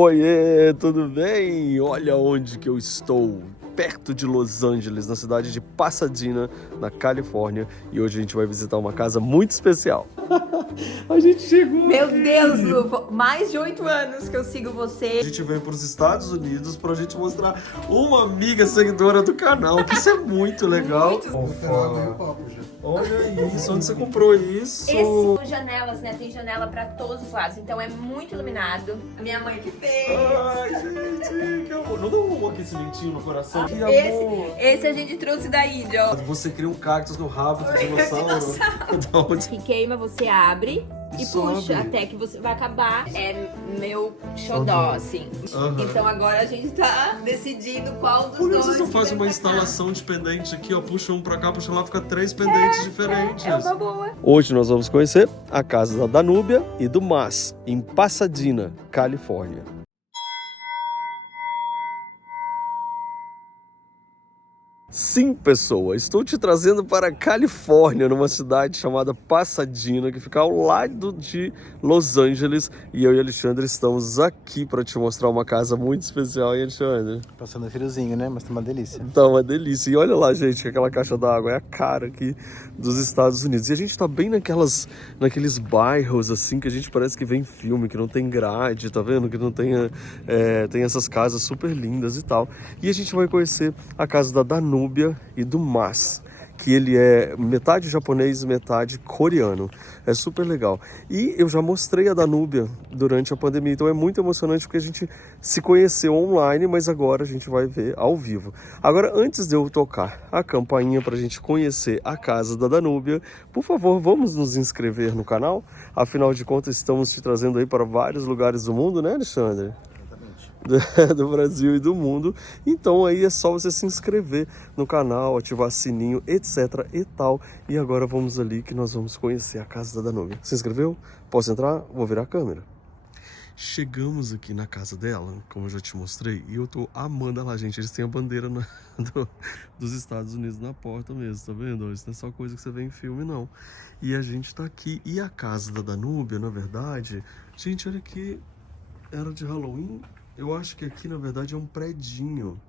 Oiê, tudo bem? Olha onde que eu estou, perto de Los Angeles, na cidade de Pasadena, na Califórnia. E hoje a gente vai visitar uma casa muito especial. A gente chegou Meu aqui. Deus, Lu, mais de 8 anos que eu sigo você. A gente veio para os Estados Unidos pra gente mostrar uma amiga seguidora do canal, que isso é muito legal. Olha isso, onde você comprou isso? Esse são janelas, né? Tem janela pra todos os lados, então é muito iluminado. Minha mãe que fez. Ai, gente, que amor. Não dá um aquecimentinho no coração? Que amor. Esse a gente trouxe da Índia, ó. Você cria um cactus no rabo do dinossauro. Que queima, você abre e Sobe. puxa até que você vai acabar. É meu xodó, assim. Então agora a gente tá decidindo qual dos Por que dois. vocês não que fazem vai uma pra cá. instalação de pendente aqui, ó? Puxa um pra cá, puxa lá, fica 3 pendentes diferentes. É uma boa. Hoje nós vamos conhecer a casa da Danúbia e do Mas, em Pasadena, Califórnia. Sim, pessoa, estou te trazendo para a Califórnia, numa cidade chamada Pasadena, que fica ao lado de Los Angeles. E eu e Alexandre estamos aqui para te mostrar uma casa muito especial, hein, Alexandre? Passando friozinho, né? Mas tá uma delícia. Tá uma delícia. E olha lá, gente, que aquela caixa d'água é a cara aqui dos Estados Unidos. E a gente tá bem naqueles bairros, assim, que a gente parece que vê em filme, que não tem grade, tá vendo? Que não tem, tem essas casas super lindas e tal. E a gente vai conhecer a casa da Danúbia e do Mas, que ele é metade japonês e metade coreano. É super legal. E eu já mostrei a Danúbia durante a pandemia, então é muito emocionante porque a gente se conheceu online, mas agora a gente vai ver ao vivo. Agora, antes de eu tocar a campainha para a gente conhecer a casa da Danúbia, por favor, vamos nos inscrever no canal? Afinal de contas, estamos te trazendo aí para vários lugares do mundo, né, Alexandre? Do Brasil e do mundo. Então aí é só você se inscrever no canal, ativar sininho, etc e tal. E agora vamos ali que nós vamos conhecer a casa da Danúbia. Se inscreveu? Posso entrar? Vou virar a câmera. Chegamos aqui na casa dela, como eu já te mostrei, e eu tô amando ela, gente. Eles têm a bandeira dos Estados Unidos na porta mesmo, tá vendo? Isso não é só coisa que você vê em filme, não. E a gente tá aqui. E a casa da Danúbia, na verdade, gente, olha aqui, era de Halloween. Eu acho que aqui, na verdade, é um predinho.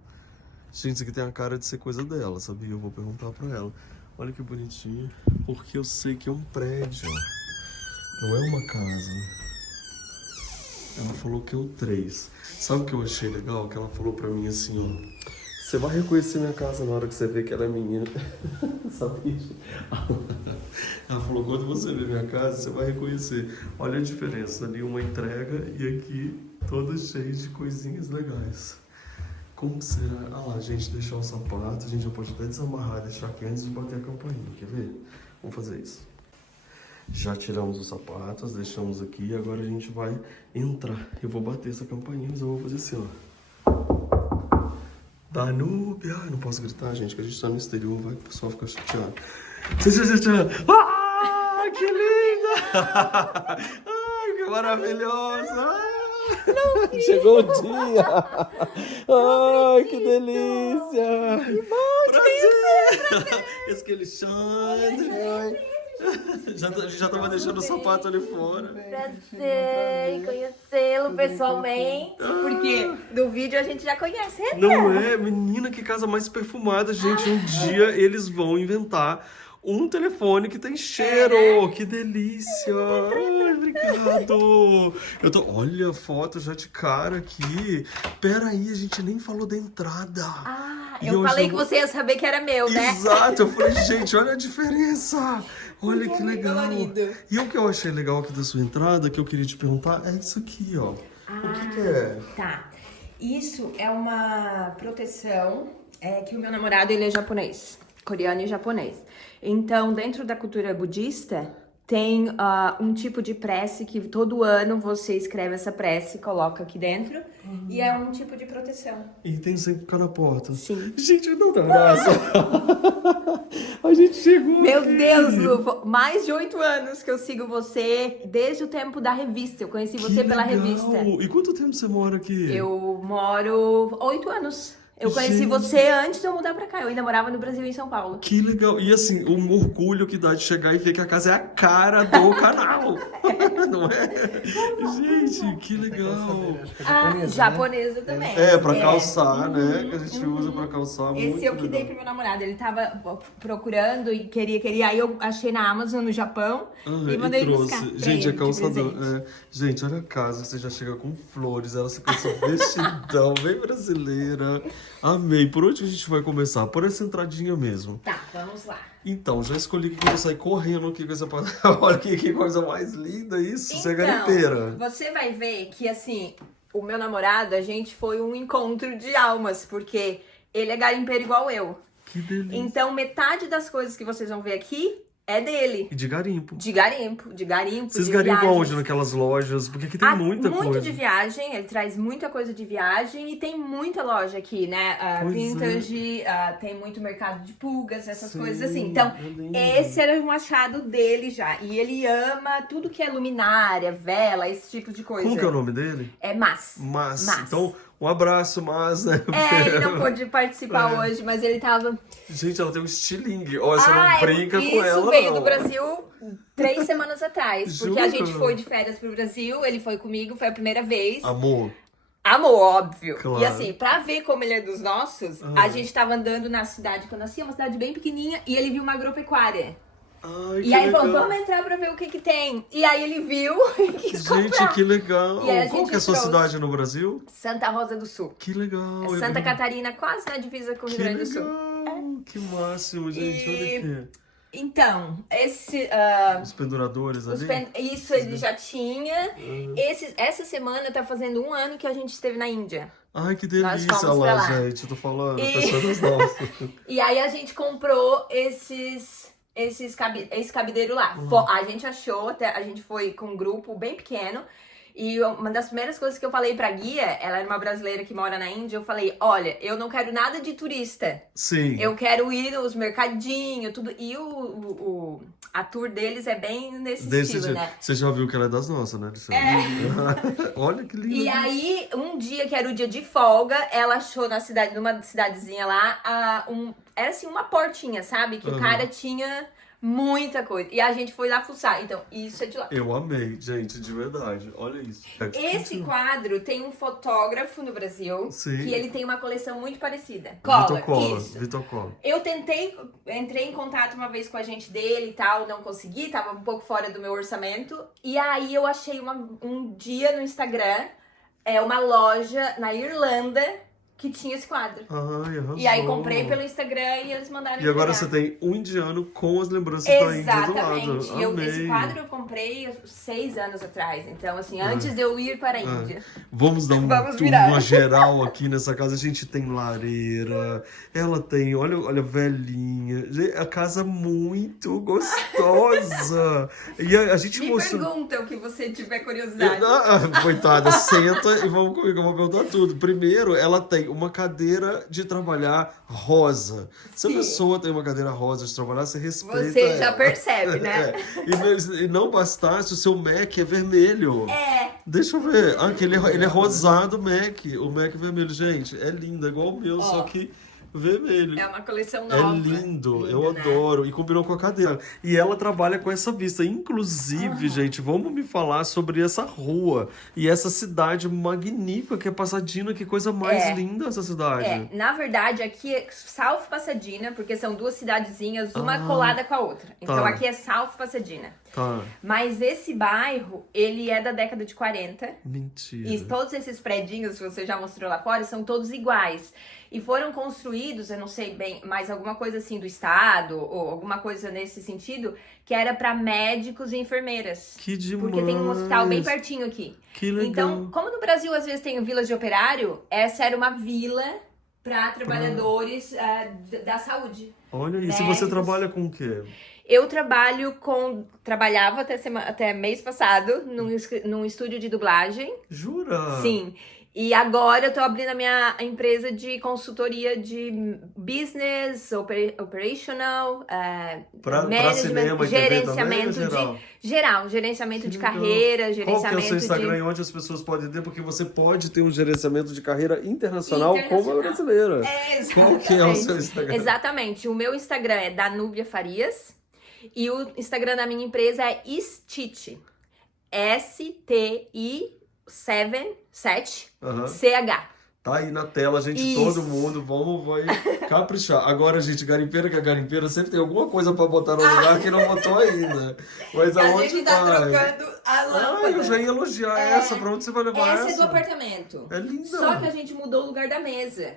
Gente, isso aqui tem a cara de ser coisa dela, sabia? Eu vou perguntar pra ela. Olha que bonitinho. Porque eu sei que é um prédio. Não é uma casa. Ela falou que é o 3. Sabe o que eu achei legal? Que ela falou pra mim assim, ó. Você vai reconhecer minha casa na hora que você vê que ela é minha. Sabia? Ela falou, quando você ver minha casa, você vai reconhecer. Olha a diferença. Ali uma entrega e aqui toda cheia de coisinhas legais. Como será? Ah lá, a gente deixar o sapato. A gente já pode até desamarrar, deixar aqui antes de bater a campainha. Quer ver? Vamos fazer isso. Já tiramos os sapatos, deixamos aqui. Agora a gente vai entrar. Eu vou bater essa campainha, mas eu vou fazer assim, ó. Danúbia. Ai, não posso gritar, gente, que a gente tá no exterior, vai que o pessoal fica chateado. Ah, que linda! Ai, que maravilhosa! Ai, chegou o dia! Ai, que delícia! Que bom, prazer! Esse que é Alexandre. A gente já tava deixando o sapato ali fora. Prazer em conhecê-lo pessoalmente. Porque do vídeo a gente já conhece, né? Não é? Menina, que casa mais perfumada, gente. Um dia eles vão inventar um telefone que tem cheiro. Que delícia. Ai, obrigado. Olha a foto já de cara aqui. Pera aí, a gente nem falou da entrada. Eu falei que você ia saber que era meu, né? Exato, eu falei, gente, olha a diferença. Olha que legal. colorido. E o que eu achei legal aqui da sua entrada, que eu queria te perguntar, é isso aqui, ó. O que é? Tá. Isso é uma proteção que o meu namorado, ele é japonês. Coreano e japonês. Então, dentro da cultura budista, tem um tipo de prece que todo ano você escreve essa prece e coloca aqui dentro. E é um tipo de proteção. E tem sempre ficar na porta. Sim. Gente, não tá graça. A gente chegou Meu aqui. Deus, Lu, mais de 8 anos que eu sigo você, desde o tempo da revista. Eu conheci você pela legal. revista. E quanto tempo você mora aqui? Eu moro 8 anos. Eu conheci Gente. você antes de eu mudar pra cá. Eu ainda morava no Brasil, em São Paulo. Que legal. E assim, um orgulho que dá de chegar e ver que a casa é a cara do canal. Não é? Gente, que legal. Japonesa também. Pra calçar, né? Que a gente usa pra calçar. Esse muito eu que dei legal. pro meu namorado. Ele tava procurando e queria. Aí eu achei na Amazon, no Japão, e mandei ele buscar. pra Gente, ele, é de calçador. presente. Gente, olha a casa, você já chega com flores, ela se com esse vestidão bem brasileira. Amei. Por onde a gente vai começar? Por essa entradinha mesmo. Tá, vamos lá. Então, já escolhi que eu vou sair correndo aqui com essa Olha que coisa mais linda isso. Você é garimpeira. Você vai ver que, assim, o meu namorado, a gente foi um encontro de almas, porque ele é garimpeiro igual eu. Que delícia. Então, metade das coisas que vocês vão ver aqui é dele. E de garimpo. De garimpo. Vocês de garimpam viagens. onde? Naquelas lojas? Porque aqui tem muita muito coisa. de viagem, ele traz muita coisa de viagem e tem muita loja aqui, né? Pois Vintage, tem muito mercado de pulgas, essas Sim, coisas assim. Então, é lindo. esse era um achado dele já. E ele ama tudo que é luminária, vela, esse tipo de coisa. Como que é o nome dele? É Mas. Mas. Então, um abraço, Mas, né? Ele não pôde participar hoje, mas ele tava... Gente, ela tem um estilingue. Ó, você não brinca com isso ela, veio não. do Brasil 3 semanas atrás. Porque a Jura? gente foi de férias pro Brasil, ele foi comigo, foi a primeira vez. Amor. Amor, óbvio. Claro. E assim, pra ver como ele é dos nossos, a gente tava andando na cidade que eu nasci, uma cidade bem pequenininha, e ele viu uma agropecuária. Ai, E aí ele falou, vamos entrar pra ver o que tem. E aí ele viu e quis Gente, comprar. que legal. E aí a Qual gente que é a sua trouxe. cidade no Brasil? Santa Rosa do Sul. Que legal. É Santa Catarina, quase na divisa com o Rio Que Grande do Sul. legal. Que máximo, gente. Olha aqui. Então, esse... Os penduradores ali. Isso ele já tinha. Essa semana tá fazendo 1 ano que a gente esteve na Índia. Ai, que Nós delícia fomos pra lá, lá. gente. Eu tô falando, E- pessoas nossas. E aí a gente comprou esse cabideiro lá. A gente achou, a gente foi com um grupo bem pequeno. E uma das primeiras coisas que eu falei pra guia, ela era uma brasileira que mora na Índia, eu falei, olha, eu não quero nada de turista. Sim. Eu quero ir nos mercadinhos, tudo. E a tour deles é bem nesse Desse estilo, jeito. né? Você já viu que ela é das nossas, né, Alexandre? Olha que lindo. E aí, um dia que era o dia de folga, ela achou numa cidadezinha lá, era assim, uma portinha, sabe? Que o cara tinha muita coisa. E a gente foi lá fuçar. Então, isso é de lá. Eu amei, gente, de verdade. Olha isso. Esse quadro tem um fotógrafo no Brasil, Sim. que ele tem uma coleção muito parecida. Vitor Cola. Isso. Vitor Cola. Eu entrei em contato uma vez com a gente dele e tal, não consegui, tava um pouco fora do meu orçamento. E aí eu achei um dia no Instagram, uma loja na Irlanda que tinha esse quadro. Ai, arrasou. E aí comprei pelo Instagram e eles mandaram E agora entregar. você tem um indiano com as lembranças da Índia do Exatamente. lado. Esse Amei. quadro eu comprei 6 anos atrás. Então, assim, antes de eu ir para a Índia. Vamos dar Vamos virar. uma geral aqui nessa casa. A gente tem lareira, ela tem, olha, velhinha. A casa muito gostosa. E a gente Me mostrou. pergunta o que você tiver curiosidade. Coitada, senta e vamos comigo, eu vou perguntar tudo. Primeiro, ela tem uma cadeira de trabalhar rosa. Se a Sim. pessoa tem uma cadeira rosa de trabalhar, você respeita Você já ela. percebe, né? E não bastasse, o seu Mac é vermelho. É. Deixa eu ver. Ah, que ele é rosado, Mac. O Mac vermelho. Gente, é lindo, é igual o meu, só que vermelho. É uma coleção É nova. lindo, eu Lindo, né? adoro. E combinou com a cadeira. E ela trabalha com essa vista. Inclusive, gente, vamos me falar sobre essa rua e essa cidade magnífica que é Pasadena. Que coisa mais linda essa cidade. Na verdade, aqui é South Pasadena, porque são 2 cidadezinhas, uma colada com a outra. Então aqui é South Pasadena. Tá. Mas esse bairro, ele é da década de 40. Mentira. E todos esses predinhos que você já mostrou lá fora são todos iguais. E foram construídos, eu não sei bem, mas alguma coisa assim do estado, ou alguma coisa nesse sentido, que era para médicos e enfermeiras. Que demais. Porque tem um hospital bem pertinho aqui. Que legal. Então, como no Brasil às vezes tem vilas de operário, essa era uma vila para trabalhadores da saúde. Olha, e se médicos. você trabalha com o quê? Eu trabalhava até mês passado num estúdio de dublagem. Jura? Sim. E agora eu tô abrindo a minha empresa de consultoria de business, operational, Pra cinema, e TV gerenciamento também, ou geral, gerenciamento Que de legal. carreira, Qual que é o gerenciamento seu Instagram de... e onde as pessoas podem ter? Porque você pode ter um gerenciamento de carreira internacional como a Internacional. brasileira. Qual que é o seu Exatamente. Instagram? Exatamente. O meu Instagram é Danúbia Farias e o Instagram da minha empresa é Stitch. STI7CH. Aham. Tá aí na tela, gente, Isso. todo mundo, vai caprichar. Agora, gente, garimpeira que é garimpeira, sempre tem alguma coisa pra botar no lugar que não botou ainda. Mas A aonde gente tá vai? trocando a lâmpada. Eu já ia elogiar essa, pra onde você vai levar essa? Essa é do apartamento. É linda. Só que a gente mudou o lugar da mesa.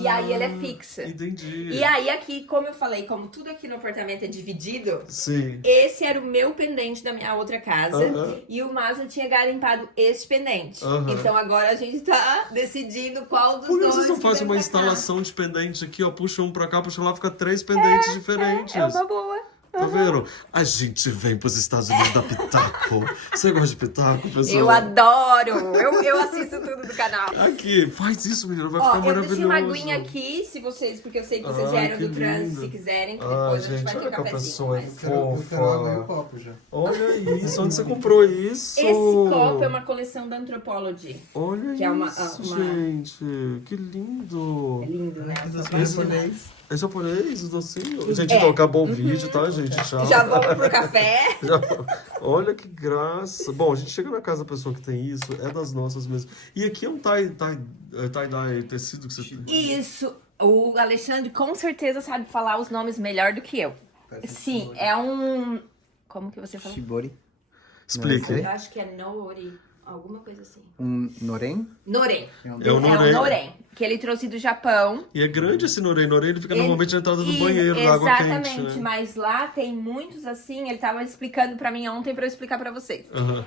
E aí ela é fixa. Entendi. E aí aqui, como eu falei, como tudo aqui no apartamento é dividido, Sim. esse era o meu pendente da minha outra casa. Aham. E o Mazda tinha garimpado esse pendente. Aham. Então agora a gente tá decidindo qual dos Por que dois vocês não que fazem vem uma pra cá. instalação de pendente aqui, ó? Puxa um pra cá, puxa lá, fica 3 pendentes diferentes. É uma boa. Tá vendo? A gente vem pros Estados Unidos da Pitaco. Você gosta de Pitaco, pessoal? Eu adoro! Eu assisto tudo do canal. Aqui, faz isso, menino, vai Ó, ficar eu maravilhoso. deixei uma aguinha aqui, se vocês, porque eu sei que vocês vieram que do trânsito, lindo. se quiserem, que Ah, depois a gente gente, vai ter olha que a cafezinho. pessoa é mas- Eu quero água e o fofa. copo já. Olha isso, onde você comprou isso? Esse copo é uma coleção da Anthropology. Olha que é uma- isso, uma- gente. Que lindo. É lindo, né? É japonês o docinho? Gente, então acabou o vídeo, tá, gente? Tchau. Já vamos pro café. Já- Olha que graça. Bom, a gente chega na casa da pessoa que tem isso, é das nossas mesmo. E aqui é um tie-dye tecido que você tem. Isso. O Alexandre com certeza sabe falar os nomes melhor do que eu. Sim, é um... Como que você falou? Shibori. Explique. Não, Eu acho que é Noori. Alguma coisa assim. Um noren. Noren. É o É o Noren. Noren. Que ele trouxe do Japão. E é grande esse Noren. Noren ele fica normalmente na entrada do E- banheiro, da água quente. Exatamente, Né? mas lá tem muitos assim, ele tava explicando pra mim ontem pra eu explicar pra vocês. Aham.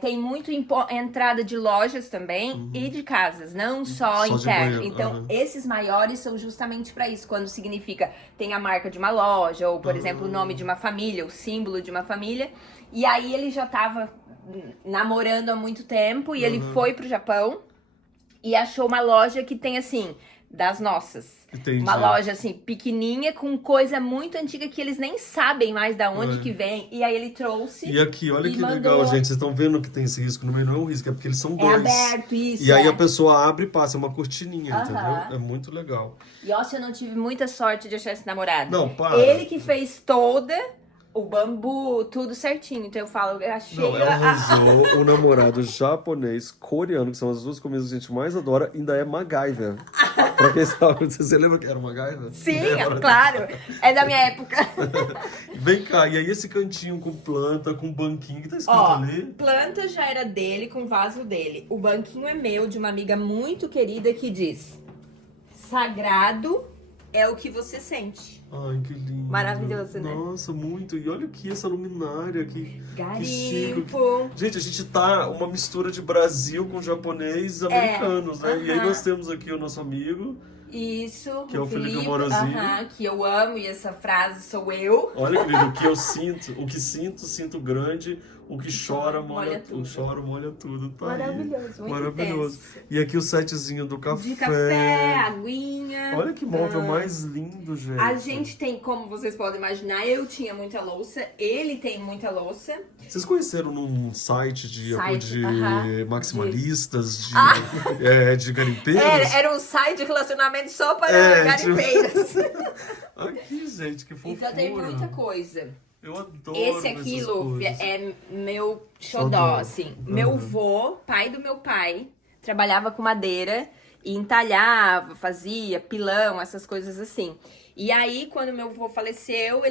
Tem muito entrada de lojas também e de casas, não só Só de interno. banheiro, Então, aham. esses maiores são justamente pra isso, quando significa tem a marca de uma loja, ou, por exemplo, o nome de uma família, o símbolo de uma família. E aí ele já tava namorando há muito tempo e ele foi pro Japão e achou uma loja que tem assim, das nossas. Entendi. Uma loja assim, pequenininha, com coisa muito antiga que eles nem sabem mais da onde que vem. E aí ele trouxe. E aqui, olha e que mandou. legal, gente. Vocês estão vendo que tem esse risco no meio? Não é um risco, é porque eles são É dois. aberto, isso. E aí é. a pessoa abre e passa, é uma cortininha, Aham. entendeu? É muito legal. E ó, se eu não tive muita sorte de achar esse namorado. Não, para. Ele que fez toda o bambu, tudo certinho. Então eu falo, eu achei. Não, ela arranjou um namorado japonês, coreano, que são as duas comidas que a gente mais adora, ainda é MacGyver. Pra quem sabe, você lembra que era o MacGyver? Sim, Lembra? claro. É da minha época. Vem cá, e aí esse cantinho com planta, com banquinho, que tá escrito Ó, ali? planta já era dele, com vaso dele. O banquinho é meu, de uma amiga muito querida que diz: sagrado é o que você sente. Ai, que lindo. Maravilhoso, né? Nossa, muito. E olha aqui essa luminária, que chique. Garimpo. Gente, a gente tá uma mistura de Brasil com japonês americanos, né? E aí aham. nós temos aqui o nosso amigo. Isso, Que é o Felipe Amorosinho. que eu amo, e essa frase sou eu. Olha, querido, o que eu sinto, o que sinto grande, o que chora, molha tudo. tudo. Chora, molha tudo. Tá aí. Maravilhoso, muito Maravilhoso. intenso. E aqui o setzinho do café. De café, aguinha. Olha que móvel mais lindo, gente. A gente tem, como vocês podem imaginar, eu tinha muita louça, ele tem muita louça. Vocês conheceram num site de aham. maximalistas, de garimpeiros? Era um site de relacionamento só para garimpeiras. Aqui, gente, que fofura. Então tem muita coisa. Eu adoro Esse aqui, essas Lúfia, coisas. é meu xodó, Xodó. assim. Meu vô, pai do meu pai, trabalhava com madeira e entalhava, fazia pilão, essas coisas assim. E aí, quando meu vô faleceu,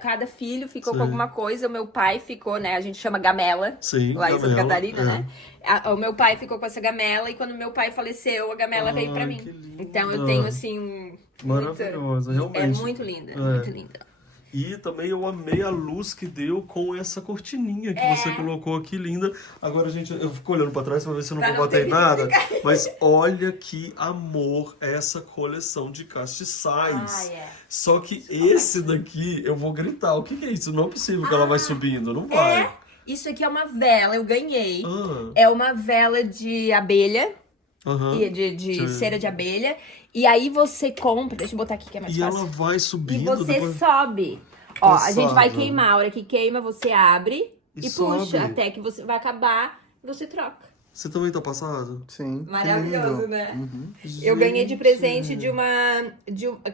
cada filho ficou Sim. com alguma coisa. O meu pai ficou, né? A gente chama gamela. Sim, Lá em Santa gamela, Catarina, é. né? O meu pai ficou com essa gamela e quando meu pai faleceu, a gamela veio pra Ai, mim. que linda. Então eu tenho, assim, muita... Maravilhosa, realmente. É muito linda, muito linda. E também eu amei a luz que deu com essa cortininha que você colocou aqui, linda. Agora, gente, eu fico olhando pra trás pra ver se eu não Pra vou não bater ter em nada. Mas olha que amor essa coleção de castiçais. Só que esse daqui, eu vou gritar. O que é isso? Não é possível que ela vai subindo, não vai. Isso aqui é uma vela, eu ganhei. Ah, É uma vela de abelha. Aham. e de Sim. cera de abelha. E aí você compra, deixa eu botar aqui que é mais E fácil. ela vai E subindo você depois... sobe. Ó, a gente vai Passado. queimar. A hora que queima, você abre E e sobe. puxa até que você vai acabar e você troca. Você também tá passado? Sim. que Maravilhoso, lindo. né? Uhum. Eu ganhei de Gente. presente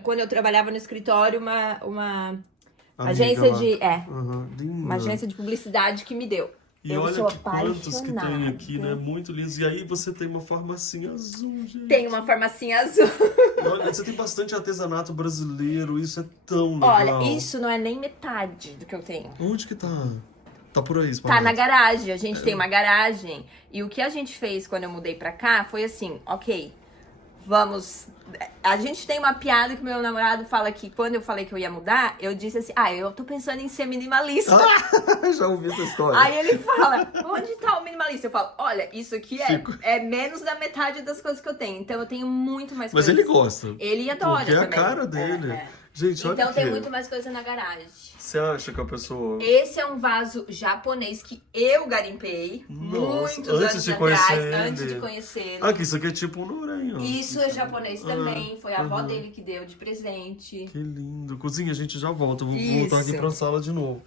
quando eu trabalhava no escritório, uma Amiga agência lá. de. Aham, linda. Uma agência de publicidade que me deu. E eu olha sou que quantos que tem apaixonada. aqui, né? Muito lindos. E aí você tem uma farmacinha azul, gente. Tem uma farmacinha azul. Olha, você tem bastante artesanato brasileiro, isso é tão legal. Olha, isso não é nem metade do que eu tenho. Onde que tá? Tá por aí, Tá na espalhado. garagem, a gente tem uma garagem. E o que a gente fez quando eu mudei pra cá foi assim, ok, vamos... A gente tem uma piada que meu namorado fala que quando eu falei que eu ia mudar, eu disse assim, eu tô pensando em ser minimalista. Já ouvi essa história. Aí ele fala, onde tá o minimalista? Eu falo, olha, isso aqui Fico. é menos da metade das coisas que eu tenho. Então eu tenho muito mais Mas coisas. ele gosta. Ele adora Porque é a também. cara dele. Gente, olha Então tem aqui. muito mais coisa na garagem. Você acha que a pessoa... Esse é um vaso japonês que eu garimpei Nossa, muitos antes anos de atrás, conhecer antes ele. de conhecê-lo. Ah, que isso aqui é tipo um Noren, ó. Isso é japonês também, foi a avó aham. dele que deu de presente. Que lindo. Cozinha, a gente já volta. Vou Isso. voltar aqui pra sala de novo.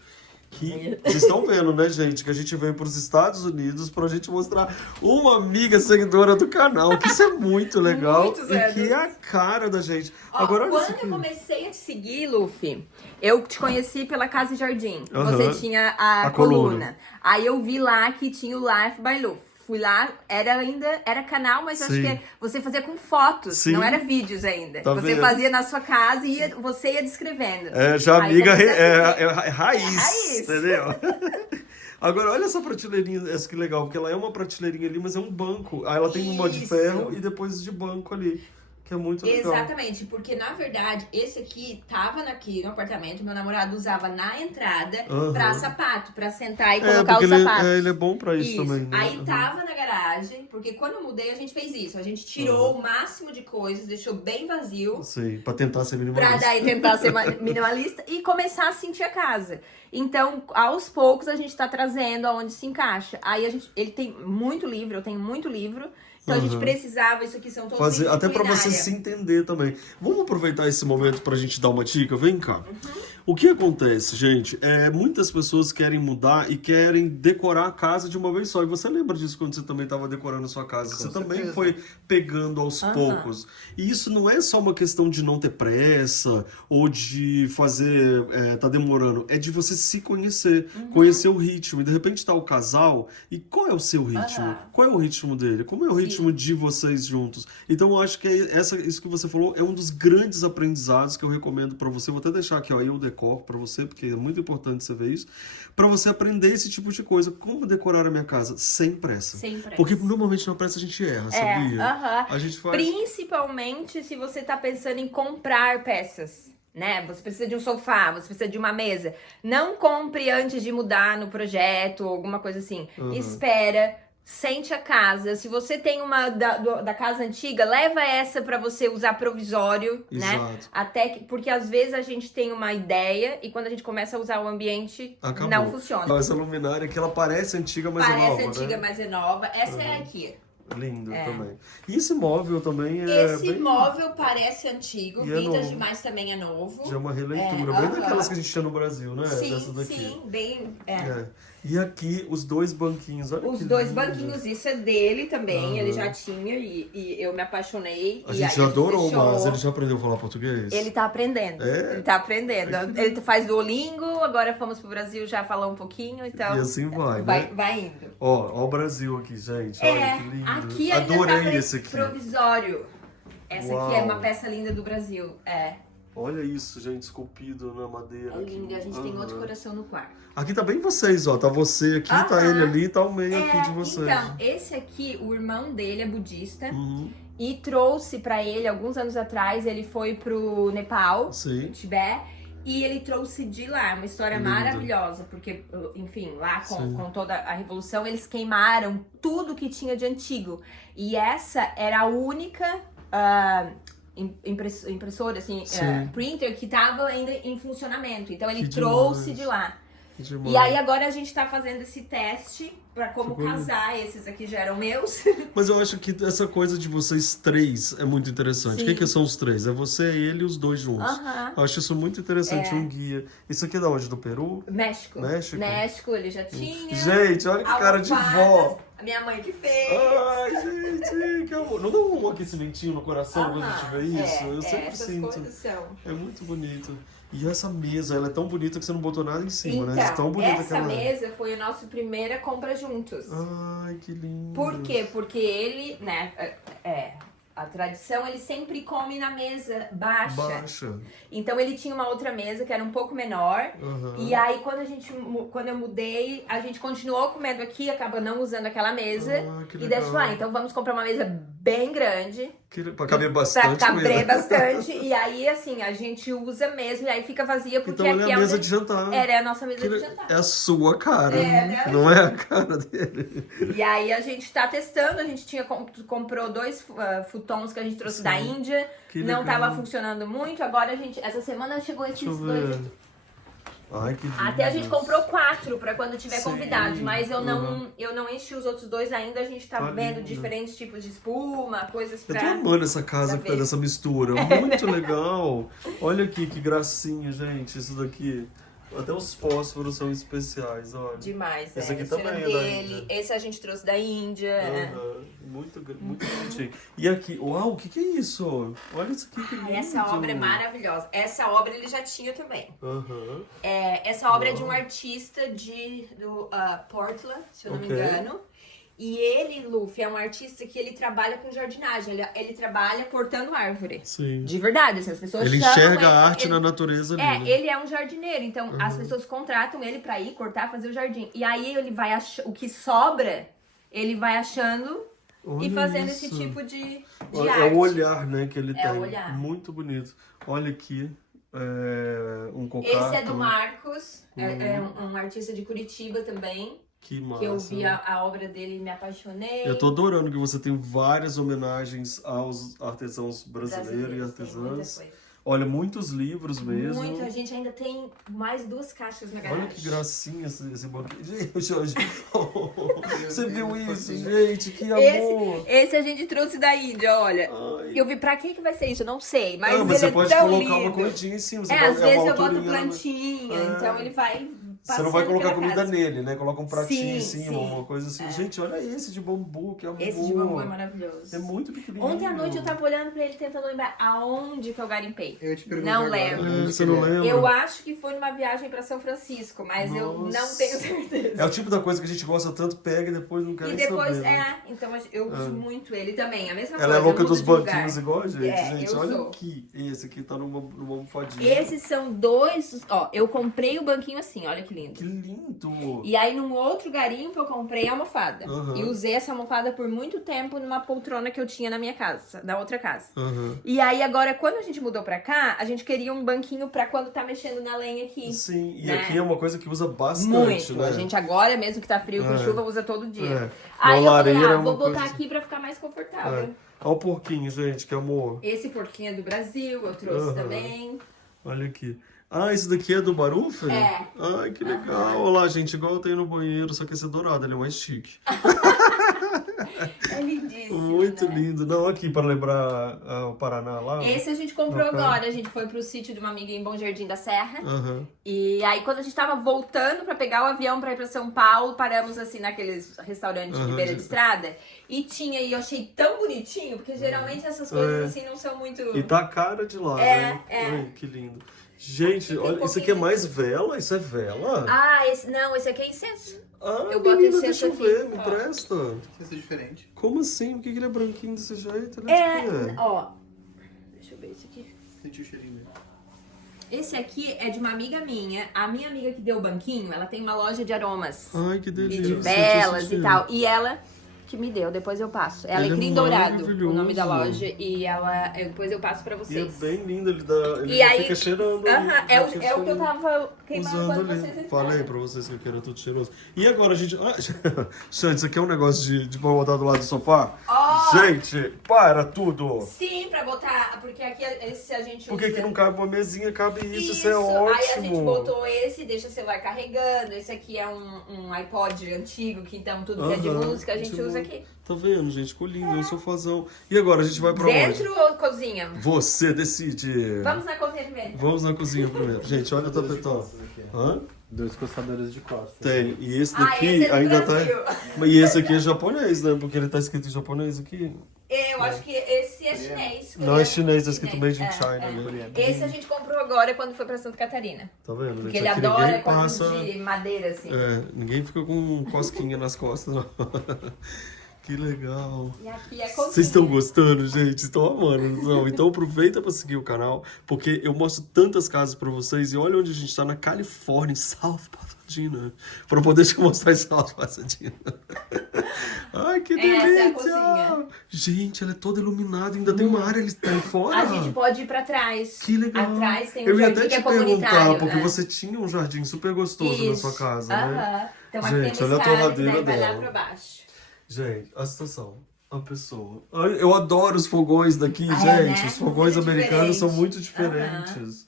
Vocês estão vendo, né, gente? Que a gente veio pros Estados Unidos pra gente mostrar uma amiga seguidora do canal. Que isso é muito legal. Muitos e anos. que é a cara da gente. Ó, Agora, olha isso quando aqui. eu comecei a te seguir, Luffy, eu te conheci pela Casa e Jardim. Aham. Você tinha a A coluna. coluna. Aí eu vi lá que tinha o Life by Luffy. Fui lá, era canal, mas acho Sim. que você fazia com fotos, Sim. não era vídeos ainda. Tá você vendo? fazia na sua casa e você ia descrevendo. É, já Aí amiga comecei a seguir. é raiz, É raiz. entendeu? Agora, olha essa prateleirinha, essa que legal, porque ela é uma prateleirinha ali, mas é um banco. Aí ela tem uma de Isso. ferro e depois de banco ali, que é muito legal. Exatamente, porque na verdade esse aqui tava aqui no apartamento, meu namorado usava na entrada Aham. pra sapato, pra sentar e É, colocar porque os sapatos. ele é bom pra isso, também, né? Aí Uhum. tava na garagem, porque quando eu mudei a gente fez isso, a gente tirou o máximo de coisas, deixou bem vazio. Sim, pra tentar ser Pra minimalista. daí tentar ser minimalista e começar a sentir a casa. Então, aos poucos, a gente tá trazendo aonde se encaixa. Aí ele tem muito livro, eu tenho muito livro. Então a gente Uhum. precisava, isso aqui são todos Fazer, livros de até pra você culinária. se entender também. Vamos aproveitar esse momento pra gente dar uma dica? Vem cá. Uhum. O que acontece, gente, muitas pessoas querem mudar e querem decorar a casa de uma vez só. E você lembra disso quando você também estava decorando a sua casa? Você também certeza. foi pegando aos Aham. poucos. E isso não é só uma questão de não ter pressa ou de fazer, tá demorando. É de você se conhecer, conhecer o ritmo. E de repente tá o casal. E qual é o seu ritmo? Aham. Qual é o ritmo dele? Como é o Sim. ritmo de vocês juntos? Então eu acho que isso que você falou é um dos grandes aprendizados que eu recomendo pra você. Vou até deixar aqui, ó, eu decoro pra você, porque é muito importante você ver isso, pra você aprender esse tipo de coisa. Como decorar a minha casa? Sem pressa. Sem pressa. Porque normalmente na pressa a gente erra, sabia? aham. A gente faz... Principalmente se você tá pensando em comprar peças, né? Você precisa de um sofá, você precisa de uma mesa. Não compre antes de mudar no projeto ou alguma coisa assim. Uhum. Espera, sente a casa. Se você tem uma da casa antiga, leva essa pra você usar provisório, né? Exato. Até que, porque às vezes a gente tem uma ideia e quando a gente começa a usar o ambiente, Acabou. não funciona. Essa luminária que ela parece antiga, mas é Parece nova, antiga, né? mas é nova. Essa é aqui. Lindo também. E esse móvel também Esse bem... móvel parece antigo, E é vintage, novo. mas também é novo. Já é uma releitura, É, bem aham. daquelas que a gente tinha no Brasil, né? Sim, Dessa daqui. sim, bem. É. E aqui, os dois banquinhos, olha Os que dois lindo. banquinhos, isso é dele também, Aham. ele já tinha e eu me apaixonei. A e gente aí já adorou, fechou. mas ele já aprendeu a falar português? Ele tá aprendendo, É? ele tá aprendendo. Ele faz Duolingo, agora fomos pro Brasil já falou um pouquinho, então E assim vai, vai, né? vai indo. Ó o Brasil aqui, gente. Olha que lindo. Aqui ainda Adorei tá esse aqui. provisório. Essa Uau. aqui é uma peça linda do Brasil, Olha isso, gente, esculpido na madeira. é linda. A gente tem Aham. outro coração no quarto. Aqui tá bem vocês, ó. Tá você aqui, tá Aham. ele ali, tá o meio aqui de vocês. Então, esse aqui, o irmão dele é budista Uhum. e trouxe pra ele, alguns anos atrás, ele foi pro Nepal, Sim. no Tibete, e ele trouxe de lá, uma história Lindo. maravilhosa, porque, enfim, lá Sim. com toda a revolução, eles queimaram tudo que tinha de antigo. E essa era a única impressora, assim, Sim. printer que tava ainda em funcionamento. Então ele Que trouxe demais. de lá. Demais. E aí agora a gente tá fazendo esse teste pra como casar. Esses aqui já eram meus. Mas eu acho que essa coisa de vocês três é muito interessante. Sim. Quem que são os três? É você, ele e os dois juntos. Aham. Eu acho isso muito interessante, um guia. Isso aqui é da onde? Do Peru? México. México? México, ele já tinha. Gente, olha que cara de Almofadas, vó. A minha mãe que fez. Ai, gente, que amor. Não dá um aquecimentinho no coração quando a gente vê isso? Eu sempre essas sinto. coisas são. É muito bonito. E essa mesa, ela é tão bonita que você não botou nada em cima, né? De Então, tão bonita que essa ela é. mesa foi a nossa primeira compra juntos. Ai, que lindo. Por quê? Porque ele, né, a tradição, ele sempre come na mesa baixa. Baixa. Então ele tinha uma outra mesa que era um pouco menor. Aham. E aí quando eu mudei, a gente continuou comendo aqui, acaba não usando aquela mesa. Ah, que E legal. daí então vamos comprar uma mesa bem grande. Pra caber bastante Pra caber mesmo. bastante. E aí, assim, a gente usa mesmo. E aí fica vazia, porque Então aqui ela é a onde mesa de jantar. era a nossa mesa Que de le- jantar. É a sua cara, né? não é a cara dele. E aí a gente tá testando, a gente comprou 2 futons que a gente trouxe da Índia, Que não legal. tava funcionando muito, agora essa semana chegou esses Deixa eu 2 ver. aqui. Ai, que lindo. Até a gente comprou 4 pra quando tiver Sim. convidados, mas eu Uhum. não enchi os outros 2 ainda, a gente tá Tá vendo lindo. diferentes tipos de espuma, coisas Eu tô pra... amando essa casa pra que tá ver. dessa mistura. Muito legal. Olha aqui que gracinha, gente. Isso daqui. Até os fósforos são especiais, olha. Demais, Esse aqui Esse era também é da dele, Índia. esse a gente trouxe da Índia. Aham. Muito bonitinho. E aqui, uau, o que que é isso? Olha isso aqui, que lindo. Essa obra é maravilhosa. Essa obra ele já tinha também. Aham. Essa obra é de um artista do Portland, se eu não me Ok. engano. E ele, Luffy, é um artista que ele trabalha com jardinagem. Ele trabalha cortando árvore. Sim. De verdade, assim, as pessoas Ele chamam enxerga ele- a arte ele- na natureza ali, né? ele é um jardineiro, então as pessoas contratam ele pra ir cortar, fazer o jardim. E aí ele vai o que sobra, ele vai achando e Olha fazendo isso. esse tipo de É arte. o olhar, né, que ele É tem. o olhar. Muito bonito. Olha aqui, um cocato. Esse é do Marcos, é um artista de Curitiba também, Que massa. que eu vi a obra dele e me apaixonei. Eu tô adorando que você tem várias homenagens aos artesãos brasileiros e Brasileiros, tem muita artesãs. coisa. Olha, muitos livros mesmo. Muito, a gente ainda tem mais 2 caixas na garagem. Olha que gracinha esse banquinho. Gente, Jorge, você viu isso, fofinho. gente? Que amor. Esse a gente trouxe da Índia, olha. Ai. Eu vi, pra que vai ser isso? Eu não sei, mas Não, ele mas você é pode tão colocar lindo. uma correntinha em cima. Você Às uma vezes eu boto alturinha, né? plantinha, então ele vai Você não vai passando colocar pela comida casa. nele, né? Coloca um pratinho em Sim, cima, sim. uma coisa assim. Gente, olha esse de bambu, que amor. Esse de bambu é maravilhoso. É muito pequenininho. Ontem à noite eu tava olhando pra ele tentando lembrar aonde que eu garimpei. Eu te pergunto Não agora, lembro. onde Você que não ele é? lembra? Eu acho que foi numa viagem pra São Francisco, mas eu não Nossa. tenho certeza. É o tipo da coisa que a gente gosta tanto, pega e depois não quer E nem depois, saber. né? então eu uso muito ele também, a mesma Ela coisa. é louca eu mudo dos de lugar. banquinhos igual a gente, gente. eu Olha sou. aqui. Esse aqui tá numa almofadinha. Esses são 2, ó, eu comprei o banquinho assim, olha que lindo. Que lindo. E aí, num outro garimpo, eu comprei a almofada. Aham. E usei essa almofada por muito tempo numa poltrona que eu tinha na minha casa, na outra casa. Aham. E aí, agora, quando a gente mudou pra cá, a gente queria um banquinho pra quando tá mexendo na lenha aqui. Sim, e né? aqui é uma coisa que usa bastante, Muito. né? A gente agora, mesmo que tá frio com É. chuva, usa todo dia. É. Aí Uma eu falei, lareira é uma vou botar coisa- aqui pra ficar mais confortável. É. Olha o porquinho, gente, que amor. Esse porquinho é do Brasil, eu trouxe Aham. também. Olha aqui. Ah, esse daqui é do Baruf? É. Ai, que legal. Olha lá, gente, igual eu tenho no banheiro, só que esse é dourado, ele é mais chique. É lindíssimo, Muito né? lindo. Não, aqui, para lembrar o Paraná lá. Esse a gente comprou Ok. agora. A gente foi pro sítio de uma amiga em Bom Jardim da Serra. Aham. E aí, quando a gente tava voltando pra pegar o avião pra ir pra São Paulo, paramos assim naqueles restaurantes de Aham, beira de de- estrada. E tinha, e eu achei tão bonitinho, porque geralmente essas coisas assim não são muito. E tá a cara de lá, É, né? é. Ai, que lindo. Gente, Tem olha, isso aqui é mais vela? Isso é vela? Ah, esse aqui é incenso. Ah, eu boto menina, incenso deixa eu aqui, ver, me ó. empresta. Isso é diferente. Como assim? Por que ele é branquinho desse jeito? Ele acho que Ó. Deixa eu ver esse aqui. Senti o cheirinho dele. Esse aqui é de uma amiga minha. A minha amiga que deu o banquinho, ela tem uma loja de aromas. Ai, que E delícia. de deixa eu velas e sentir. tal. E ela que me deu, depois eu passo. É Ele é Alecrim Dourado, o nome da maravilhoso. loja. E depois eu passo pra E é vocês. bem lindo, ele E já aí, fica cheirando. aham, já fica é o que eu tava queimando usando quando ali. vocês entraram. Falei pra vocês que eu quero tudo cheiroso. E agora a gente... Xande, isso aqui é um negócio de botar do lado do sofá? Ó! Gente, para tudo! Sim, pra botar, porque aqui esse a gente Por que usa... que não cabe uma mesinha? Cabe isso é ótimo. Aí a gente botou esse, deixa o celular carregando. Esse aqui é um iPod antigo, que então tudo que é de Aham, música a gente tipo, usa aqui. Tá vendo, gente? Ficou lindo, é um sofazão. E agora a gente vai pra onde? Dentro ou cozinha? Você decide. Vamos na cozinha primeiro. Vamos na cozinha primeiro. Gente, olha o tapetão. Hã? 2 coçadores de costas. Tem. E esse Ah, daqui esse é do ainda Brasil. tá. E esse aqui é japonês, né? Porque ele tá escrito em japonês aqui. Eu acho que esse é chinês. Não é chinês, tá escrito Made in É, China. é. Né? Esse a gente comprou agora quando foi pra Santa Catarina. Tá vendo? Porque gente? ele Aqui adora ninguém coisas passa. de madeira, assim. É, ninguém fica com cosquinha nas costas, não. Que legal. E aqui é a cozinha. Vocês estão gostando, gente? Estão amando, não? Então aproveita para seguir o canal, porque eu mostro tantas casas para vocês. E olha onde a gente está, na Califórnia, em South Pasadena, para poder te mostrar em South Pasadena. Ai, que delícia! Essa é a cozinha. Gente, ela é toda iluminada, ainda tem uma área ali fora. A gente pode ir pra trás. Que legal. Atrás tem um Eu ia jardim até que é te perguntar, comunitário. porque né? você tinha um jardim super gostoso na sua casa, né? Aham. Então aqui Gente, tem olha uma a escada que torradeira daí vai lá dela. pra baixo. Gente, a situação, a pessoa. Ai, eu adoro os fogões daqui, Ah, gente. né? Os fogões Muito americanos são diferente. muito diferentes.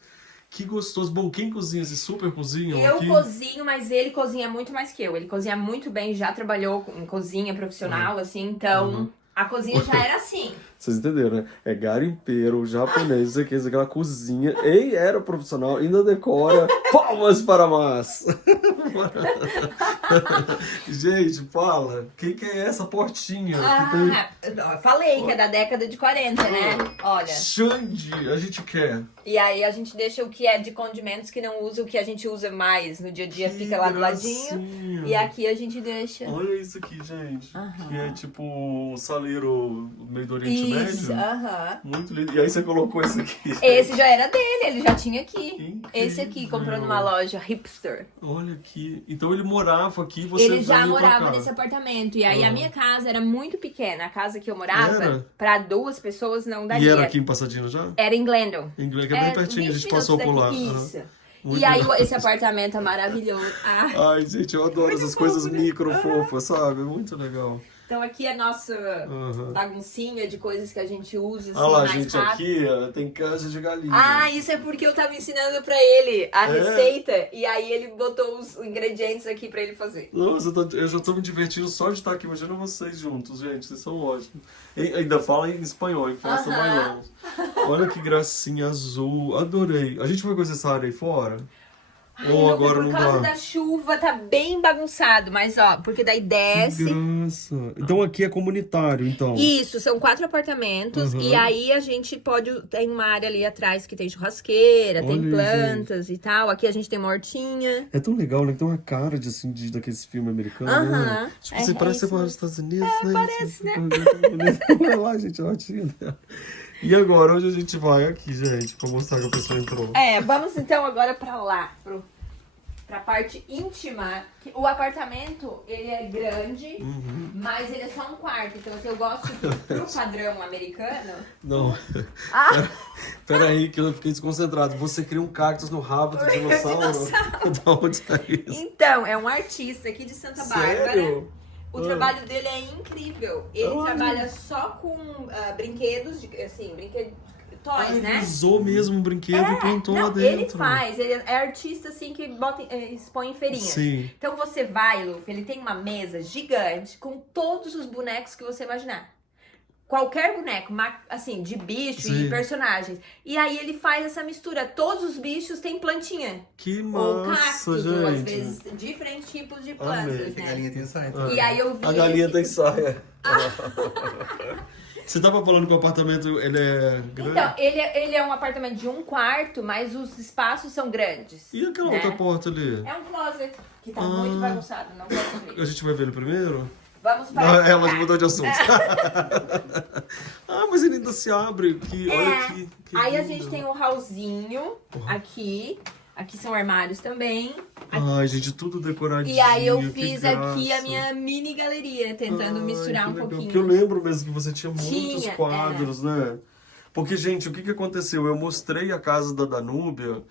Que gostoso. Bom, quem cozinha? Vocês super cozinham Eu aqui? cozinho, mas ele cozinha muito mais que eu. Ele cozinha muito bem, já trabalhou em cozinha profissional, assim, então a cozinha já era assim. Vocês entenderam, né? É garimpeiro, japonês, isso aqui, aquela cozinha. E era profissional, ainda decora. Palmas para Mas! Gente, fala. Quem que é essa portinha? que tem... Eu falei que é da década de 40, né? Olha. Xande, a gente quer. E aí a gente deixa o que é de condimentos que não usa, o que a gente usa mais no dia a dia Que fica lá do gracinha. ladinho. E aqui a gente deixa. Olha isso aqui, gente. Aham. Que é tipo um saleiro meio do Oriente Isso, Médio. aham. Muito lindo. E aí você colocou esse aqui. Esse já era dele, ele já tinha aqui. Incrível. Esse aqui, comprou numa loja hipster. Olha aqui. Então ele morava aqui, você Ele já veio pra morava cá. nesse apartamento. E aí a minha casa era muito pequena. A casa que eu Era? morava, pra 2 pessoas não E daria. era aqui em Passadina já? Era em Glendon. Em Inglês, que é bem pertinho, a 20 gente passou por minutos lá. daqui. Aham. Isso. Muito E aí legal. esse apartamento é maravilhoso. Ah. Ai, gente, eu adoro essas coisas micro fofas, sabe? Muito legal. Então aqui é a nossa Aham. baguncinha de coisas que a gente usa assim, Olha lá, mais gente, rápido. aqui ó, tem casa de galinha. Ah, isso é porque eu tava ensinando pra ele a É? receita e aí ele botou os ingredientes aqui pra ele fazer. Nossa, eu já tô me divertindo só de estar aqui. Imagina vocês juntos, gente. Vocês são ótimos. E ainda fala em espanhol, em França Aham. bailamos. Olha que gracinha azul. Adorei. A gente vai conhecer essa área aí fora? Ai, Ou não, agora por não causa dá? da chuva tá bem bagunçado, mas ó, porque daí desce. Que graça. Então aqui é comunitário, então. Isso, são 4 apartamentos Uhum. e aí a gente pode. Tem uma área ali atrás que tem churrasqueira, tem Olha, plantas e tal. Aqui a gente tem uma hortinha. É tão legal, né? Que tem uma cara de, assim, daqueles filmes americanos, Aham. né? Tipo, É, você é parece que isso você mora nos mesmo. Estados Unidos, né? parece, né? Olha lá, gente, a hortinha dela. E agora, onde a gente vai aqui, gente? Pra mostrar que a pessoa entrou. Vamos então agora pra lá, pra parte íntima. O apartamento, ele é grande, mas ele é só um quarto. Então, assim, eu gosto pro padrão americano. Não. Peraí, que eu fiquei desconcentrado. Você cria um cactus no rabo do dinossauro? Da onde tá isso? Então, é um artista aqui de Santa Bárbara. Sério? O trabalho dele é incrível. Ele Olha. trabalha só com brinquedos, assim, toys, né? Ele usou mesmo um brinquedo e plantou lá Não, dentro. ele faz, ele é artista assim que expõe em feirinhas. Sim. Então você vai, Luffy, ele tem uma mesa gigante com todos os bonecos que você imaginar. Qualquer boneco, assim, de bicho Sim. e personagens. E aí ele faz essa mistura. Todos os bichos têm plantinha. Que Ou massa, cactos, ou às gente. vezes diferentes tipos de Amei. plantas, A né? galinha tem saia. E aí eu vi A galinha esse- tem saia. Você tava falando que o apartamento, ele é grande? Então, ele é um apartamento de 1 quarto, mas os espaços são grandes. E aquela né? outra porta ali? É um closet que tá muito bagunçado, não quero A abrir. gente vai ver ele primeiro? Vamos para Não, ela cá. mudou de assunto. Ah, mas ele ainda se abre aqui. Olha que Aí a lindo. gente tem o hallzinho aqui, Aqui são armários também. Ai, gente, tudo decoradinho. E aí eu que fiz graça. aqui a minha mini galeria, tentando Ai, misturar que um legal. pouquinho. Porque eu lembro mesmo que você tinha muitos Tinha, quadros, né? Porque, gente, o que que aconteceu? Eu mostrei a casa da Danúbia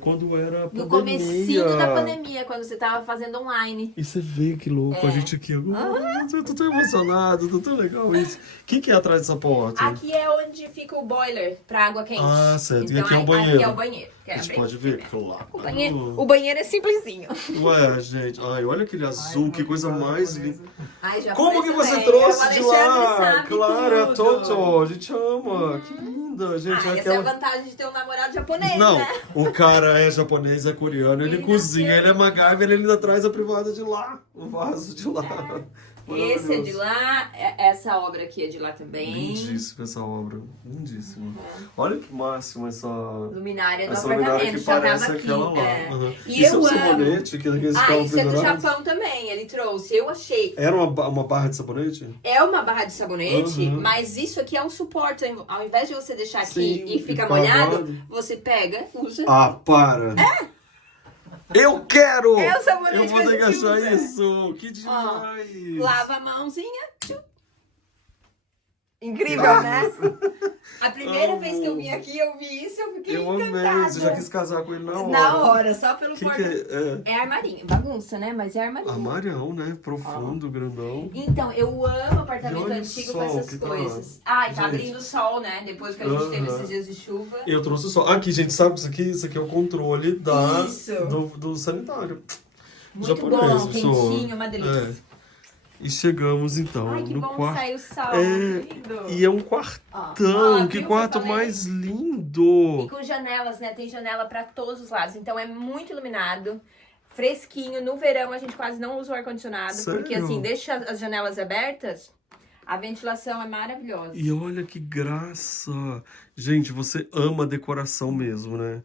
quando era No pandemia. comecinho da pandemia, quando você tava fazendo online. E você vê que louco, a gente aqui agora. Eu tô tão emocionado, tô tão legal isso. O que que é atrás dessa porta? Aqui é onde fica o boiler pra água quente. Ah, certo. E Então, aqui é o banheiro. Aqui é o banheiro. Que é A gente bem- pode ver? Claro. O banheiro é simplesinho. Ué, gente. Ai, olha aquele azul, que coisa mais linda. Ai, já Como foi que você também. trouxe O de Alexandre lá? sabe Claro, é a tudo. Toto. A gente ama. Que linda, gente. Ah, essa é a aquela... vantagem de ter um namorado japonês, Não, né? o cara é japonês, é coreano, ele Ele cozinha, nasceu- ele é MacGyver, ele ainda traz a privada de lá, o vaso de lá. Esse é de Maravilhoso. lá, essa obra aqui é de lá também. Lindíssima essa obra, lindíssima. Olha que máximo essa Luminária do essa luminária apartamento, que já parece tava aqui. aquela lá. É. Uhum. E Isso é eu um amo. sabonete que eles Ah, estavam isso é do pendurados? Japão também, ele trouxe. Eu achei. Era uma barra de sabonete? É uma barra de sabonete, Uhum. mas isso aqui é um suporte. Ao invés de você deixar aqui Sim, e fica ficar molhado, aguado. você pega, usa. Ah, para! Eu quero! É o sabonete Eu vou que a ter que gente achar usa. isso! Que demais! Lava a mãozinha. Tchum. Incrível, né? A primeira Amo. vez que eu vim aqui, eu vi isso, eu fiquei Eu amei! encantada. Você já quis casar com ele na hora? Na hora, só pelo Que porta. é? É armarinho. Bagunça, né? Mas é armarinho. Armarião, né? Profundo, grandão. Então, eu amo apartamento E olha o antigo sol com essas que tá. coisas. Ai, tá Gente. abrindo sol, né? Depois que a gente teve Aham. esses dias de chuva. Eu trouxe só. Aqui, gente, sabe isso aqui? Isso aqui é o controle da, Isso. do sanitário. Muito japonês, bom, pessoa. quentinho, uma delícia. É. E chegamos então Ai, que no bom quarto. sair o sol. É, Lindo. E é um quartão, Ó, que viu quarto que eu falei? mais E lindo! com janelas, né? Tem janela pra todos os lados. Então é muito iluminado, fresquinho. No verão a gente quase não usa o ar-condicionado. Sério? Porque assim, deixa as janelas abertas, a ventilação é maravilhosa. E olha que graça! Gente, você ama a decoração mesmo, né?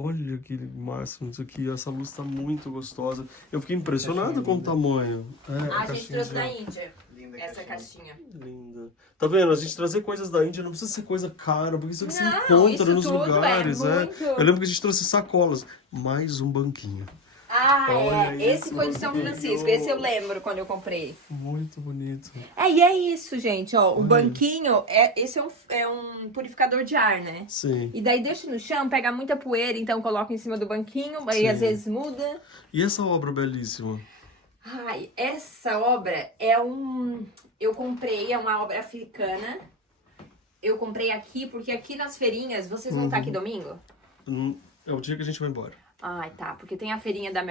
Olha que máximo isso aqui, essa luz tá muito gostosa. Eu fiquei impressionado com o tamanho. A gente trouxe da de... Índia, essa caixinha. Linda. Tá vendo? A gente trazer coisas da Índia não precisa ser coisa cara, porque isso aqui você Não, encontra isso nos tudo é lugares, né? muito. Eu lembro que a gente trouxe sacolas. Mais um banquinho. Ah, Olha Esse isso, foi de São maravilhoso. Francisco. Esse eu lembro quando eu comprei. Muito bonito. E é isso, gente, ó. O Olha. banquinho, esse é um purificador de ar, né? Sim. E daí deixa no chão, pega muita poeira, então coloca em cima do banquinho, aí Sim. às vezes muda. E essa obra belíssima? Ai, essa obra é eu comprei, é uma obra africana. Eu comprei aqui, porque aqui nas feirinhas, vocês vão estar aqui domingo? É o dia que a gente vai embora. Ai, tá, porque tem a feirinha da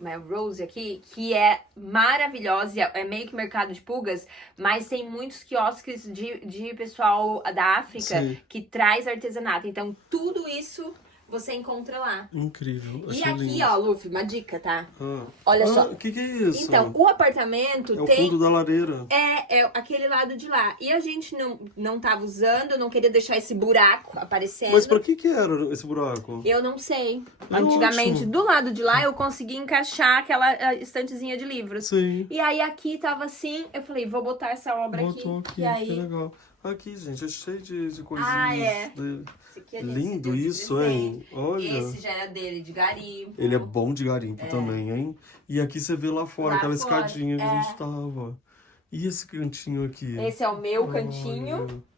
Melrose aqui, que é maravilhosa, é meio que mercado de pulgas, mas tem muitos quiosques de pessoal da África Sim. que traz artesanato. Então, tudo isso você encontra lá. Incrível. E Achei aqui, lindo. ó, Luffy, uma dica, tá? Ah. Olha só. O que é isso? Então, o apartamento é o tem... fundo da lareira. É aquele lado de lá. E a gente não tava usando, não queria deixar esse buraco aparecendo. Mas pra que era esse buraco? Eu não sei. É Antigamente, ótimo. do lado de lá, eu consegui encaixar aquela estantezinha de livros. Sim. E aí, aqui tava assim, eu falei, vou botar essa obra Botou aqui. aqui, E aí... que legal. Aqui, gente, é cheio de coisinhas. Ah, é. dele. Esse aqui é Lindo desse isso, desenho. hein? Olha. Esse já era dele, de garimpo. Ele é bom de garimpo também, hein? E aqui você vê lá fora, Lá aquela fora, escadinha que a gente tava. E esse cantinho aqui? Esse é o meu cantinho. Olha.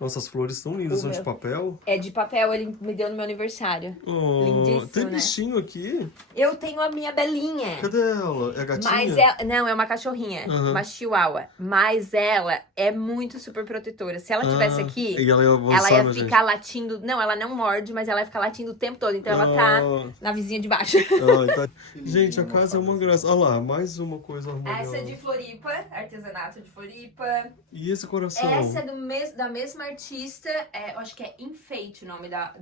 Nossa, as flores são lindas, O são de meu. papel. É de papel, ele me deu no meu aniversário. Oh, Lindíssimo, tem né? bichinho aqui? Eu tenho a minha Belinha. Cadê ela? É a gatinha? Mas não, é uma cachorrinha, Aham. uma chihuahua. Mas ela é muito super protetora. Se ela tivesse aqui, E ela ia avançar, ela ia né, ficar latindo. Não, ela não morde, mas ela ia ficar latindo o tempo todo. Então ela tá Ah. na vizinha de baixo. Tá... Gente, a casa é uma graça. Olha lá, mais uma coisa harmoniosa. Essa é de Floripa, artesanato de Floripa. E esse coração? Essa é da mesma artista, eu acho que é Enfeite o nome da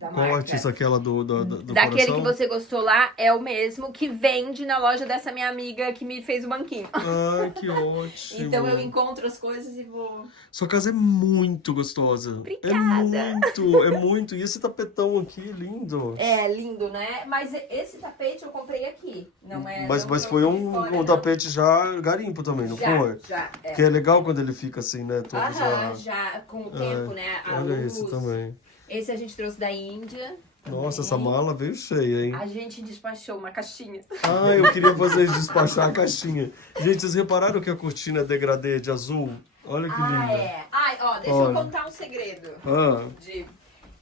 Qual marca. artista aquela do Daquele coração? que você gostou lá, é o mesmo que vende na loja dessa minha amiga que me fez o banquinho. Ai, que ótimo. Então eu encontro as coisas e vou... Sua casa é muito gostosa. Obrigada. É muito. E esse tapetão aqui, lindo. É, lindo, né? Mas esse tapete eu comprei aqui. Não é... Mas não foi trouxe de fora, um não. tapete já garimpo também, não foi? Já, é. Que é legal quando ele fica assim, né? Todo Aham, já com o tempo, né? A Olha luz. esse também. Esse a gente trouxe da Índia. Nossa, essa mala veio cheia, hein? A gente despachou uma caixinha. Ah, eu queria fazer isso, despachar a caixinha. Gente, vocês repararam que a cortina é degradê de azul? Olha que linda. Ai, ó, deixa eu contar um segredo.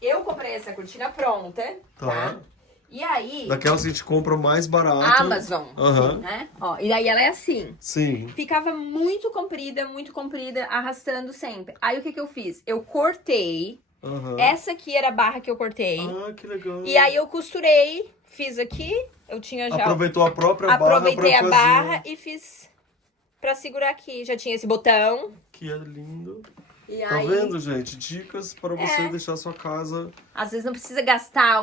Eu comprei essa cortina pronta, tá? E aí... Daquelas que a gente compra mais barato. Amazon, sim, né? Ó, e aí ela é assim. Sim. Ficava muito comprida, arrastando sempre. Aí o que eu fiz? Eu cortei. Essa aqui era a barra que eu cortei. Ah, que legal. E aí eu costurei, fiz aqui. Eu tinha já... Aproveitou a própria barra. Aproveitei a barra e fiz pra segurar aqui. Já tinha esse botão. Que é lindo. E Tá aí... vendo, gente? Dicas para você deixar sua casa... Às vezes não precisa gastar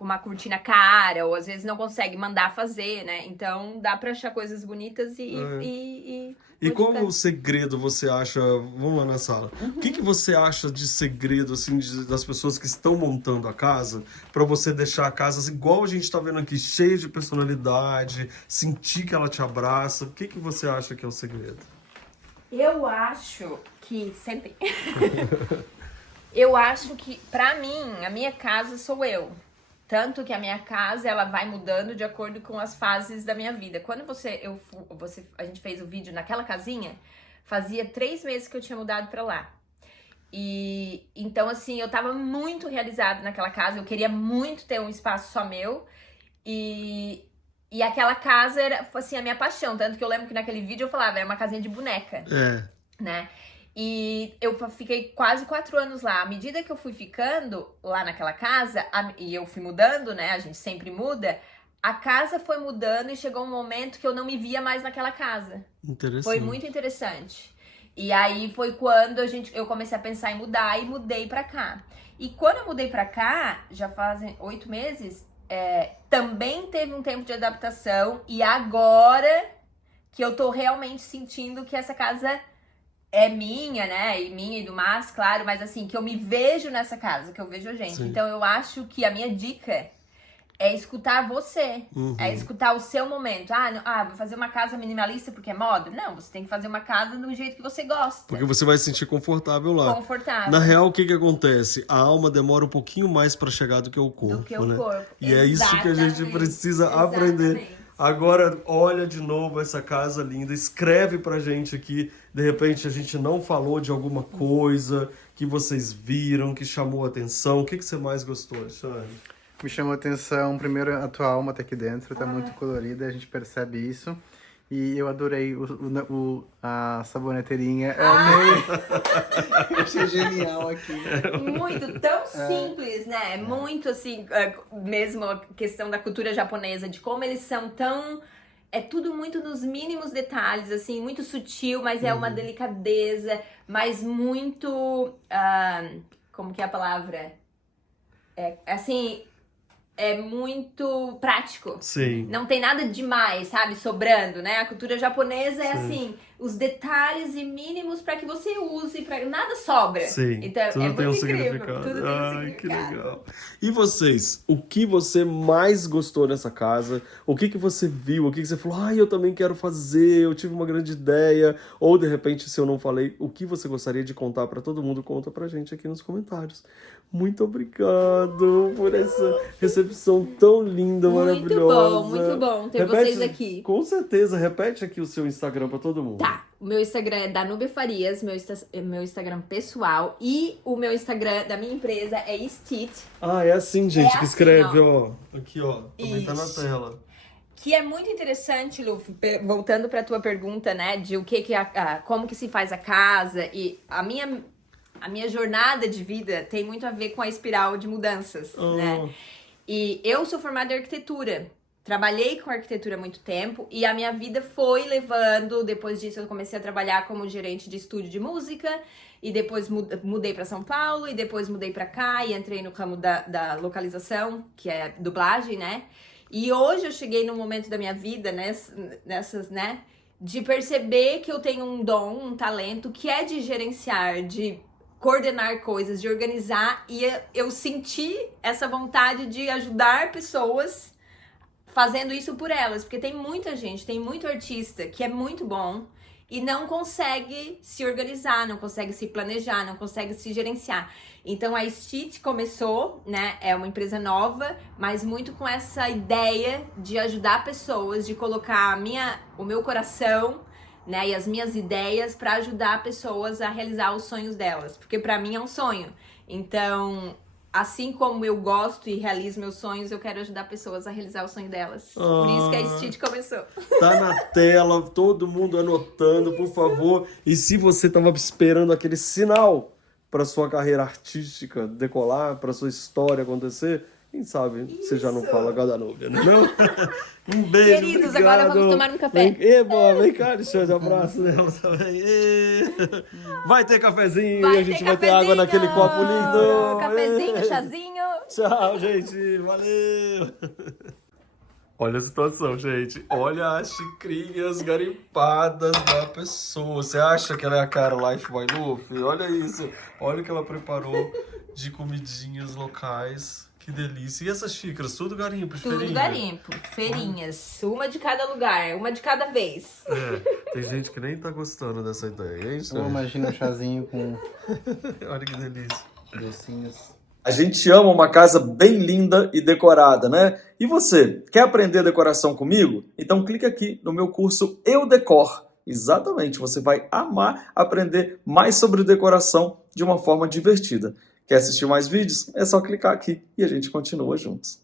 uma cortina cara, ou às vezes não consegue mandar fazer, né? Então dá pra achar coisas bonitas e qual o segredo você acha... Vamos lá na sala. O que você acha de segredo, assim, das pessoas que estão montando a casa, para você deixar a casa, assim, igual a gente tá vendo aqui, cheia de personalidade, sentir que ela te abraça? O que você acha que é o segredo? Eu acho que sempre... Eu acho que, pra mim, a minha casa sou eu. Tanto que a minha casa, ela vai mudando de acordo com as fases da minha vida. Quando a gente fez o vídeo naquela casinha, fazia 3 meses que eu tinha mudado pra lá. E então, assim, eu tava muito realizada naquela casa. Eu queria muito ter um espaço só meu. E aquela casa era, assim, a minha paixão. Tanto que eu lembro que naquele vídeo eu falava, é uma casinha de boneca. Né? E eu fiquei quase 4 anos lá. À medida que eu fui ficando lá naquela casa, e eu fui mudando, né? A gente sempre muda. A casa foi mudando e chegou um momento que eu não me via mais naquela casa. Interessante. Foi muito interessante. E aí foi quando eu comecei a pensar em mudar e mudei pra cá. E quando eu mudei pra cá, já fazem 8 meses, também teve um tempo de adaptação. E agora que eu tô realmente sentindo que essa casa... é minha, né? E minha e do Mas, claro, mas assim, que eu me vejo nessa casa, que eu vejo a gente. Sim. Então eu acho que a minha dica é escutar você. É escutar o seu momento. Vou fazer uma casa minimalista porque é moda? Não, você tem que fazer uma casa do jeito que você gosta. Porque você vai se sentir confortável lá. Confortável. Na real, o que acontece? A alma demora um pouquinho mais para chegar do que o corpo, Do que o né? corpo. E é isso que a gente precisa aprender. Agora, olha de novo essa casa linda, escreve pra gente aqui, de repente a gente não falou de alguma coisa que vocês viram, que chamou a atenção. O que você mais gostou, Alexandre? Me chamou a atenção, primeiro, a tua alma tá aqui dentro, tá muito colorida, a gente percebe isso. E eu adorei a saboneteirinha. Eu amei. Achei genial aqui. Muito, tão simples, né? Muito assim, mesmo a questão da cultura japonesa, de como eles são tão... É tudo muito nos mínimos detalhes, assim, muito sutil, mas é uma delicadeza, mas muito... como que é a palavra? Assim... É muito prático. Sim. Não tem nada demais, sabe? Sobrando, né? A cultura japonesa é assim, os detalhes e mínimos para que você use, para nada sobra. Sim. Então tudo é tem muito um incrível. significado. Tudo tem um significado. Que legal. E vocês? O que você mais gostou nessa casa? O que você viu? O que você falou? Eu também quero fazer, eu tive uma grande ideia. Ou, de repente, se eu não falei, o que você gostaria de contar para todo mundo, conta pra gente aqui nos comentários. Muito obrigado por essa recepção tão linda, maravilhosa. Muito bom ter vocês aqui. Com certeza, repete aqui o seu Instagram para todo mundo. Tá, o meu Instagram é Danube Farias, meu Instagram pessoal, e o meu Instagram da minha empresa é Stit. É assim, gente, que assim, escreve, ó. Aqui, ó, também tá na tela. Que é muito interessante, Lu, voltando pra tua pergunta, né, de como que se faz a casa, e a minha jornada de vida tem muito a ver com a espiral de mudanças, né? E eu sou formada em arquitetura. Trabalhei com arquitetura há muito tempo e a minha vida foi levando. Depois disso, eu comecei a trabalhar como gerente de estúdio de música e depois mudei para São Paulo e depois mudei para cá e entrei no ramo da localização, que é dublagem, né? E hoje eu cheguei num momento da minha vida, nessas, né? De perceber que eu tenho um dom, um talento que é de gerenciar, de coordenar coisas, de organizar, e eu senti essa vontade de ajudar pessoas fazendo isso por elas, porque tem muita gente, tem muito artista que é muito bom e não consegue se organizar, não consegue se planejar, não consegue se gerenciar. Então a Stitch começou, né, é uma empresa nova, mas muito com essa ideia de ajudar pessoas, de colocar o meu coração, né, e as minhas ideias para ajudar pessoas a realizar os sonhos delas, porque para mim é um sonho. Então, assim como eu gosto e realizo meus sonhos, eu quero ajudar pessoas a realizar o sonho delas. Por isso que a Stitch começou. Tá na tela, todo mundo anotando, por favor. E se você tava esperando aquele sinal para sua carreira artística decolar, para sua história acontecer, quem sabe você já não fala Gadanúbia, né? Não? Um beijo, Queridos, obrigado. agora vamos tomar um café. Vem cá, deixa eu de abraço. Vai ter cafezinho Vai e a gente ter vai ter água naquele copo lindo. Cafezinho, chazinho. Tchau, gente. Valeu. Olha a situação, gente. Olha as xicrinhas garimpadas da pessoa. Você acha que ela é a cara Life by Luffy? Olha isso. Olha o que ela preparou de comidinhas locais. Que delícia. E essas xícaras? Tudo garimpo, de Tudo feirinha? garimpo, feirinhas. Uma de cada lugar, uma de cada vez. Tem gente que nem tá gostando dessa ideia, hein? Eu imagino um chazinho com Olha que delícia. docinhos. A gente ama uma casa bem linda e decorada, né? E você, quer aprender decoração comigo? Então clique aqui no meu curso Eu Decor. Exatamente, você vai amar aprender mais sobre decoração de uma forma divertida. Quer assistir mais vídeos? É só clicar aqui e a gente continua juntos.